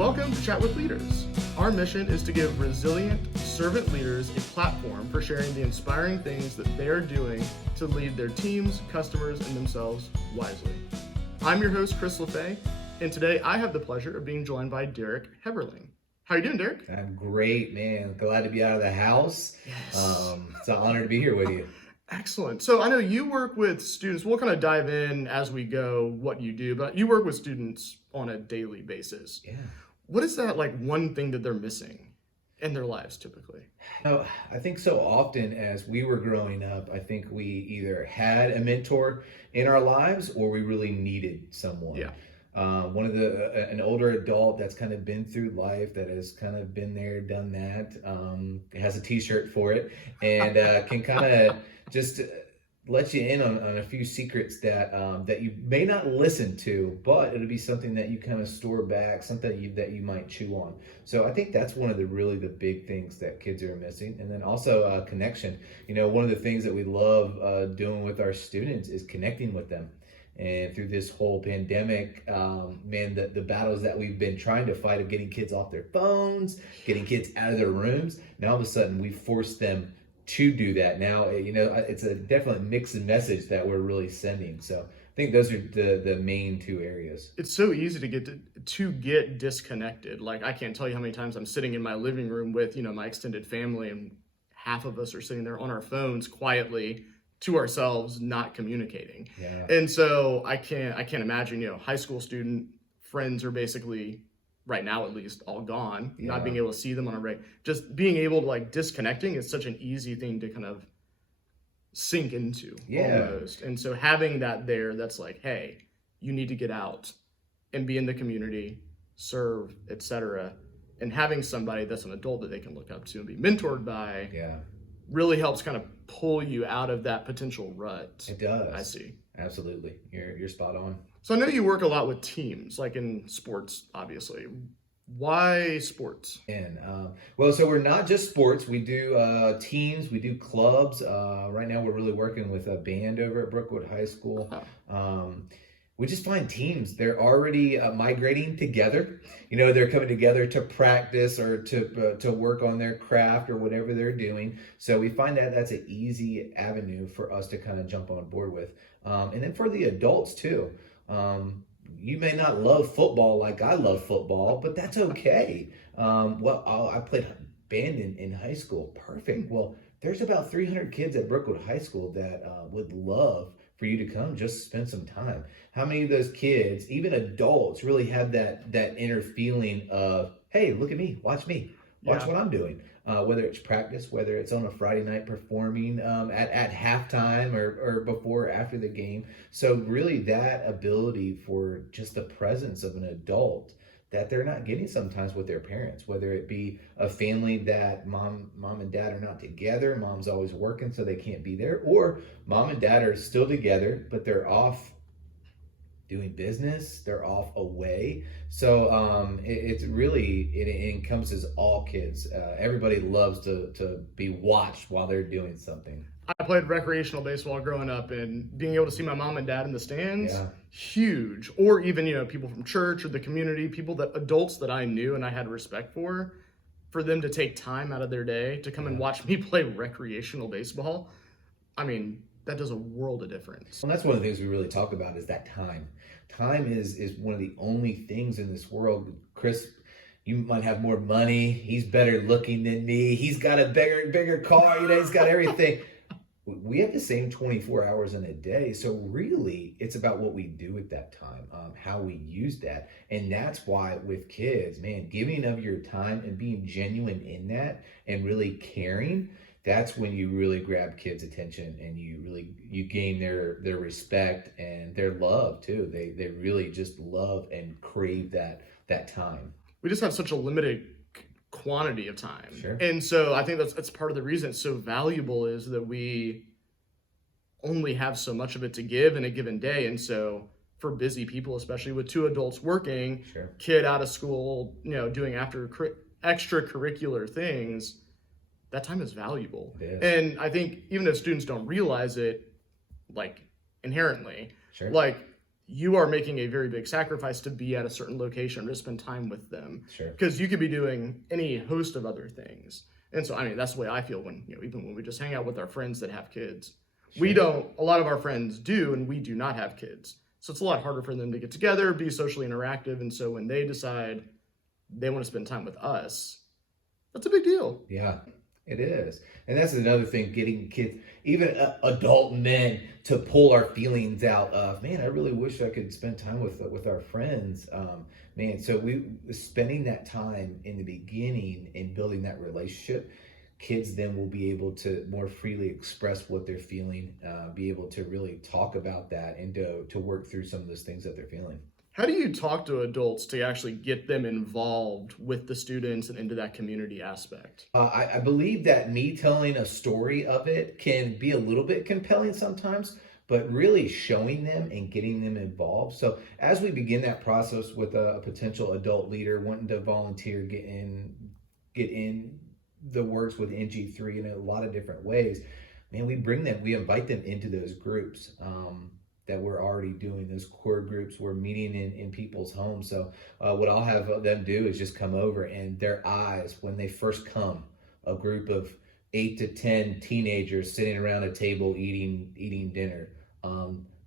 Welcome to Chat with Leaders. Our mission is to give resilient servant leaders a platform for sharing the inspiring things that they are doing to lead their teams, customers, and themselves wisely. I'm your host, Chris LaFay, and today I have the pleasure of being joined by Derrick Heberling. How are you doing, Derrick? I'm great, man. Glad to be out of the house. Yes. It's an honor to be here with you. Excellent. So I know you work with students. We'll kind of dive in as we go what you do, but you work with students on a daily basis. Yeah. What is that like one thing that they're missing in their lives typically? I think so often as we were growing up, I think we either had a mentor in our lives or we really needed someone. Yeah. An older adult that's kind of been through life, that has kind of been there, done that, has a t-shirt for it, and can kind of just let you in on a few secrets that you may not listen to, but it'll be something that you kind of store back, something that you might chew on. So I think that's one of the big things that kids are missing. And then also connection. You know, one of the things that we love doing with our students is connecting with them. And through this whole pandemic, the battles that we've been trying to fight of getting kids off their phones, getting kids out of their rooms, now all of a sudden we forced them to do that. Now, you know, it's a definitely mixed message that we're really sending. So I think those are the main two areas. It's so easy to get disconnected. Like, I can't tell you how many times I'm sitting in my living room with, you know, my extended family, and half of us are sitting there on our phones quietly to ourselves, not communicating. Yeah. And so I can't imagine, you know, high school student friends are basically, right now at least, all gone. Yeah. Not being able to see them on a regular, just being able to like disconnecting is such an easy thing to kind of sink into. Yeah. Almost. And so having that there, that's like, hey, you need to get out and be in the community, serve, etc. And having somebody that's an adult that they can look up to and be mentored by. Yeah. Really helps kind of pull you out of that potential rut. It does. I see. Absolutely. You're spot on. So I know you work a lot with teams, like in sports, obviously. Why sports? Well, so we're not just sports. We do teams, we do clubs. Right now we're really working with a band over at Brookwood High School. We just find teams, they're already migrating together. You know, they're coming together to practice or to work on their craft or whatever they're doing. So we find that that's an easy avenue for us to kind of jump on board with. And then for the adults too. You may not love football like I love football, but that's okay. I played band in high school. Perfect. Well, there's about 300 kids at Brookwood High School that would love for you to come just spend some time. How many of those kids, even adults, really have that inner feeling of, hey, look at me, watch what I'm doing. Whether it's practice, whether it's on a Friday night performing at halftime or before or after the game. So really that ability for just the presence of an adult that they're not getting sometimes with their parents, whether it be a family that mom and dad are not together, mom's always working so they can't be there, or mom and dad are still together, but they're off doing business, they're off away. So it encompasses all kids. Everybody loves to be watched while they're doing something. I played recreational baseball growing up, and being able to see my mom and dad in the stands, huge. Or even, you know, people from church or the community, adults that I knew and I had respect for them to take time out of their day to come and watch me play recreational baseball. I mean, that does a world of difference. And that's one of the things we really talk about is that time. Time is one of the only things in this world. Chris, you might have more money. He's better looking than me. He's got a bigger car. You know, he's got everything. We have the same 24 hours in a day. So really, it's about what we do with that time, how we use that. And that's why with kids, man, giving of your time and being genuine in that and really caring, that's when you really grab kids' attention and you gain their respect and their love too. They really just love and crave that time. We just have such a limited quantity of time. Sure. And so I think that's part of the reason it's so valuable is that we only have so much of it to give in a given day. And so for busy people, especially with two adults working, kid out of school, you know, doing extracurricular things, that time is valuable. And I think even if students don't realize it, like inherently, like you are making a very big sacrifice to be at a certain location or to spend time with them. Sure. Because you could be doing any host of other things. And so, I mean, that's the way I feel when, even when we just hang out with our friends that have kids. Sure. A lot of our friends do, and we do not have kids. So it's a lot harder for them to get together, be socially interactive. And so when they decide they want to spend time with us, that's a big deal. Yeah, it is. And that's another thing, getting kids, even adult men, to pull our feelings out of, man, I really wish I could spend time with our friends. Man, so spending that time in the beginning and building that relationship, kids then will be able to more freely express what they're feeling, be able to really talk about that and to work through some of those things that they're feeling. How do you talk to adults to actually get them involved with the students and into that community aspect? I believe that me telling a story of it can be a little bit compelling sometimes, but really showing them and getting them involved. So as we begin that process with a potential adult leader wanting to volunteer, get in the works with NG3 in a lot of different ways, man, we invite them into those groups that we're already doing, those core groups. We're meeting in people's homes. So what I'll have them do is just come over, and their eyes, when they first come, a group of 8 to 10 teenagers sitting around a table eating dinner,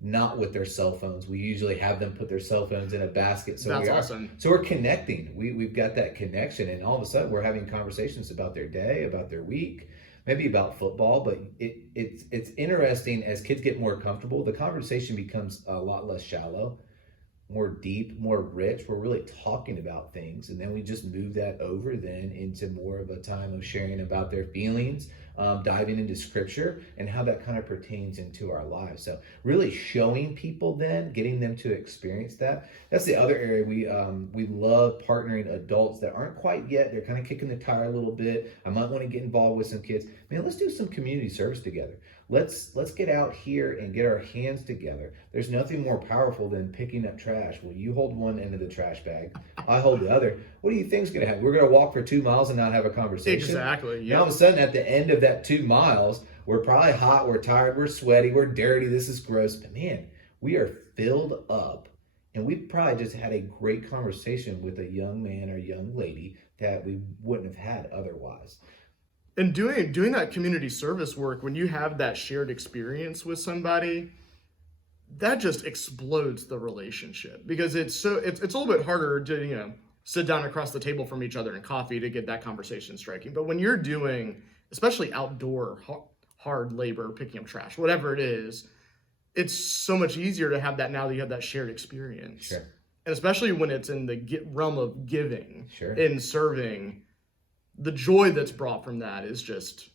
not with their cell phones. We usually have them put their cell phones in a basket. So That's awesome. So we're connecting. We've got that connection, and all of a sudden we're having conversations about their day, about their week, maybe about football. But it's interesting, as kids get more comfortable, the conversation becomes a lot less shallow, more deep, more rich. We're really talking about things, and then we just move that over then into more of a time of sharing about their feelings, diving into scripture and how that kind of pertains into our lives. So really showing people, then getting them to experience that. That's the other area we love partnering adults that aren't quite yet. They're kind of kicking the tire a little bit. I might want to get involved with some kids. Man, let's do some community service together. Let's get out here and get our hands together. There's nothing more powerful than picking up trash. Well, you hold one end of the trash bag, I hold the other. What do you think's going to happen? We're going to walk for 2 miles and not have a conversation. Exactly. Yep. Now all of a sudden, at the end of that 2 miles, we're probably hot, we're tired, we're sweaty, we're dirty. This is gross. But man, we are filled up, and we've probably just had a great conversation with a young man or young lady that we wouldn't have had otherwise. And doing that community service work, when you have that shared experience with somebody, that just explodes the relationship, because it's a little bit harder to sit down across the table from each other in coffee to get that conversation striking. But when you're doing, especially outdoor hard labor, picking up trash, whatever it is, it's so much easier to have that now that you have that shared experience. Sure. And especially when it's in the realm of giving, Sure. and serving. The joy that's brought from that is just,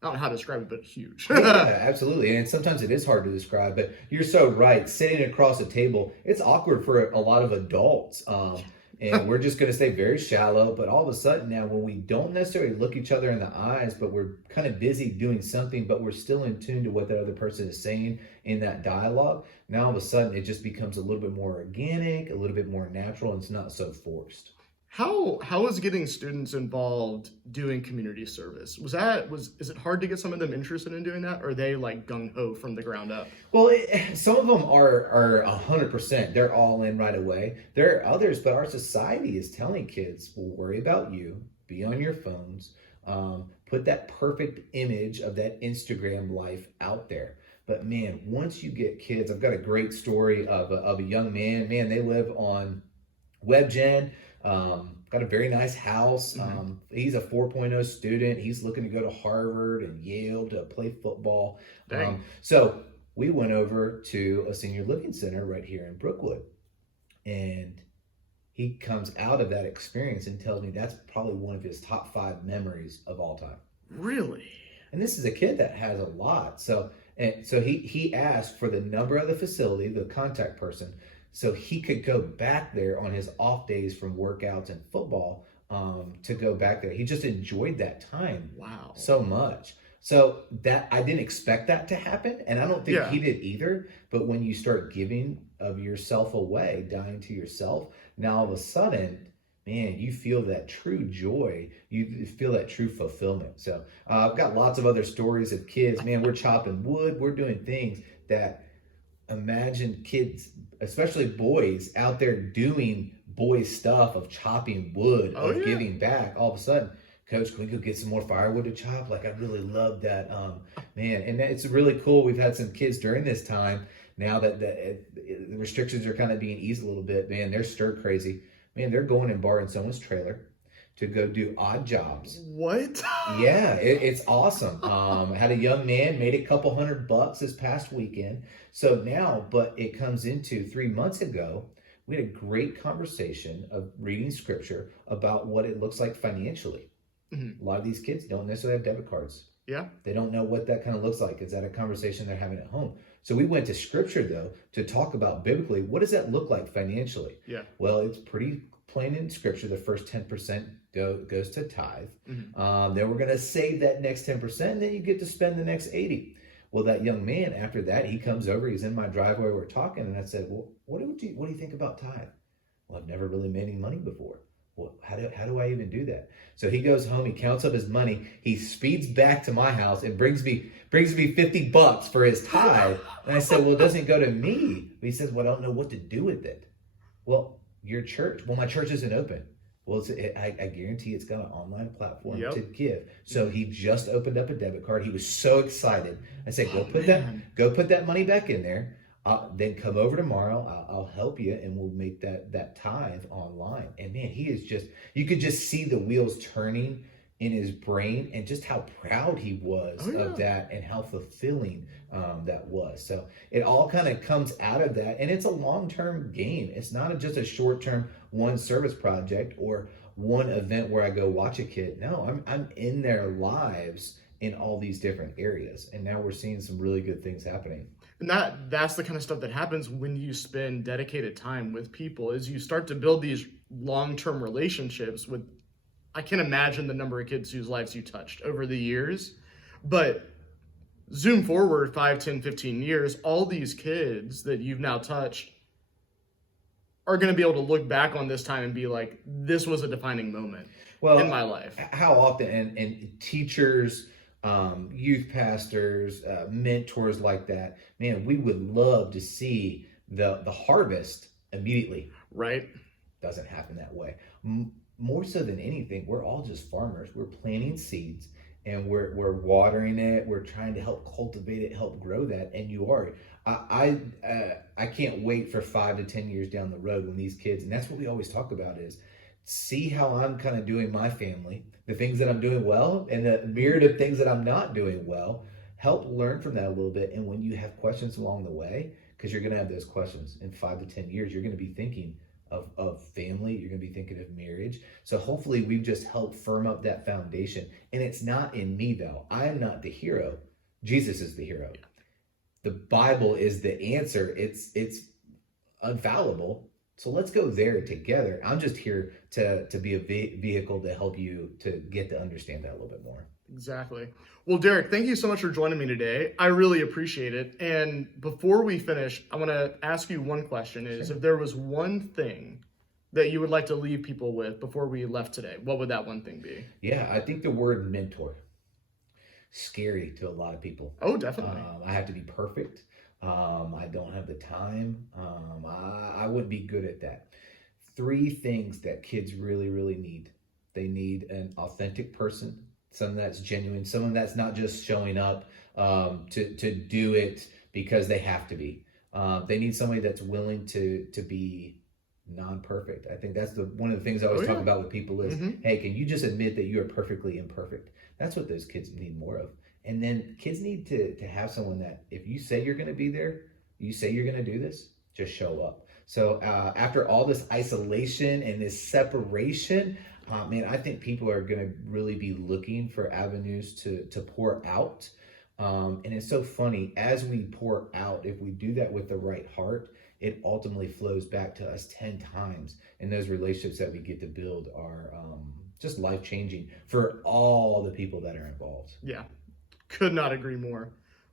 I don't know how to describe it, but huge. Yeah, absolutely. And sometimes it is hard to describe, but you're so right. Sitting across a table, it's awkward for a lot of adults. And we're just going to stay very shallow. But all of a sudden now, when we don't necessarily look each other in the eyes, but we're kind of busy doing something, but we're still in tune to what the other person is saying in that dialogue, now all of a sudden it just becomes a little bit more organic, a little bit more natural, and it's not so forced. How is getting students involved doing community service? Is it hard to get some of them interested in doing that, or are they like gung-ho from the ground up? Well, some of them are 100%. They're all in right away. There are others, but our society is telling kids, "We'll worry about you. Be on your phones. Put that perfect image of that Instagram life out there." But man, once you get kids, I've got a great story of a young man. Man, they live on WebGen. Got a very nice house. He's a 4.0 student. He's looking to go to Harvard and Yale to play football. So we went over to a senior living center right here in Brookwood, and he comes out of that experience and tells me that's probably one of his top 5 memories of all time. Really? And this is a kid that has a lot. So he asked for the number of the facility, the contact person, so he could go back there on his off days from workouts and football, to go back there. He just enjoyed that time. Wow. So much. So that I didn't expect that to happen, and I don't think he did either. But when you start giving of yourself away, dying to yourself, now all of a sudden, man, you feel that true joy. You feel that true fulfillment. So I've got lots of other stories of kids. Man, we're chopping wood. We're doing things that imagine kids, especially boys, out there doing boy stuff of chopping wood, of giving back. All of a sudden, Coach, can we go get some more firewood to chop? Like, I really love that, man. And it's really cool. We've had some kids during this time. Now that the restrictions are kind of being eased a little bit, man, they're stir crazy. Man, they're going and borrowing someone's trailer to go do odd jobs. What? Yeah, it's awesome. I had a young man, made a couple $100 this past weekend. So now, but it comes into 3 months ago, we had a great conversation of reading scripture about what it looks like financially. Mm-hmm. A lot of these kids don't necessarily have debit cards. Yeah. They don't know what that kind of looks like. Is that a conversation they're having at home? So we went to scripture, though, to talk about biblically, what does that look like financially? Yeah. Well, it's pretty plain in scripture. The first 10% goes to tithe. Mm-hmm. Then we're going to save that next 10%, and then you get to spend the next 80. Well, that young man, after that, he comes over, he's in my driveway, we're talking, and I said, well, what do you think about tithe? Well, I've never really made any money before. Well, how do I even do that? So he goes home, he counts up his money, he speeds back to my house and brings me $50 for his tithe. And I said, well, it doesn't go to me. But he says, well, I don't know what to do with it. Well, your church. Well, my church isn't open. Well, I guarantee it's got an online platform to give. So he just opened up a debit card. He was so excited. I said, go put that money back in there. Then come over tomorrow. I'll help you, and we'll make that tithe online. And man, he is you could just see the wheels turning in his brain, and just how proud he was of that, and how fulfilling that was. So it all kind of comes out of that, and it's a long-term game. It's not just a short-term one service project or one event where I go watch a kid. No, I'm in their lives in all these different areas, and now we're seeing some really good things happening. And that's the kind of stuff that happens when you spend dedicated time with people, is you start to build these long-term relationships with, I can't imagine the number of kids whose lives you touched over the years, but zoom forward 5, 10, 15 years, all these kids that you've now touched are going to be able to look back on this time and be like, this was a defining moment in my life. How often, and teachers, youth pastors, mentors like that, man, we would love to see the harvest immediately. Right. Doesn't happen that way. More so than anything, we're all just farmers. We're planting seeds, and we're watering it. We're trying to help cultivate it, help grow that. And you are. I can't wait for 5 to 10 years down the road when these kids, and that's what we always talk about, is see how I'm kind of doing my family, the things that I'm doing well, and the myriad of things that I'm not doing well. Help learn from that a little bit. And when you have questions along the way, because you're going to have those questions in 5 to 10 years, you're going to be thinking of family, you're going to be thinking of marriage. So hopefully we've just helped firm up that foundation. And it's not in me, though. I am not the hero. Jesus is the hero. The Bible is the answer. It's infallible. So let's go there together. I'm just here to be a vehicle to help you to get to understand that a little bit more. Exactly. Well, Derrick, thank you so much for joining me today. I really appreciate it. And before we finish, I want to ask you one question, is If there was one thing that you would like to leave people with before we left today, what would that one thing be? Yeah, I think the word mentor. Scary to a lot of people. Oh, definitely. I have to be perfect. I don't have the time. I wouldn't be good at that. 3 things that kids really, really need. They need an authentic person, someone that's genuine, someone that's not just showing up to do it because they have to be. They need somebody that's willing to be non-perfect. I think that's one of the things I always talk about with people is, hey, can you just admit that you are perfectly imperfect? That's what those kids need more of. And then kids need to have someone that, if you say you're going to be there, you say you're going to do this, just show up. So after all this isolation and this separation, man, I think people are going to really be looking for avenues to pour out. And it's so funny, as we pour out, if we do that with the right heart, it ultimately flows back to us 10 times. And those relationships that we get to build are just life-changing for all the people that are involved. Yeah, could not agree more.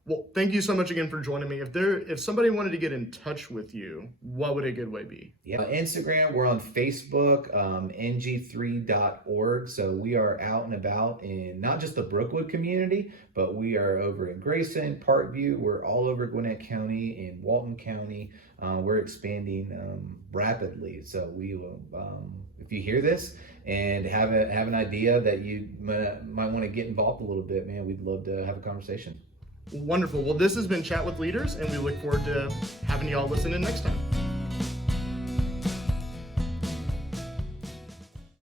Well, thank you so much again for joining me. If somebody wanted to get in touch with you, what would a good way be? Yeah, Instagram, we're on Facebook, ng3.org. So we are out and about in not just the Brookwood community, but we are over in Grayson, Parkview. We're all over Gwinnett County and Walton County. We're expanding rapidly. So we will, if you hear this and have an idea that you might want to get involved a little bit, man, we'd love to have a conversation. Wonderful. Well, this has been Chat with Leaders, and we look forward to having you all listen in next time.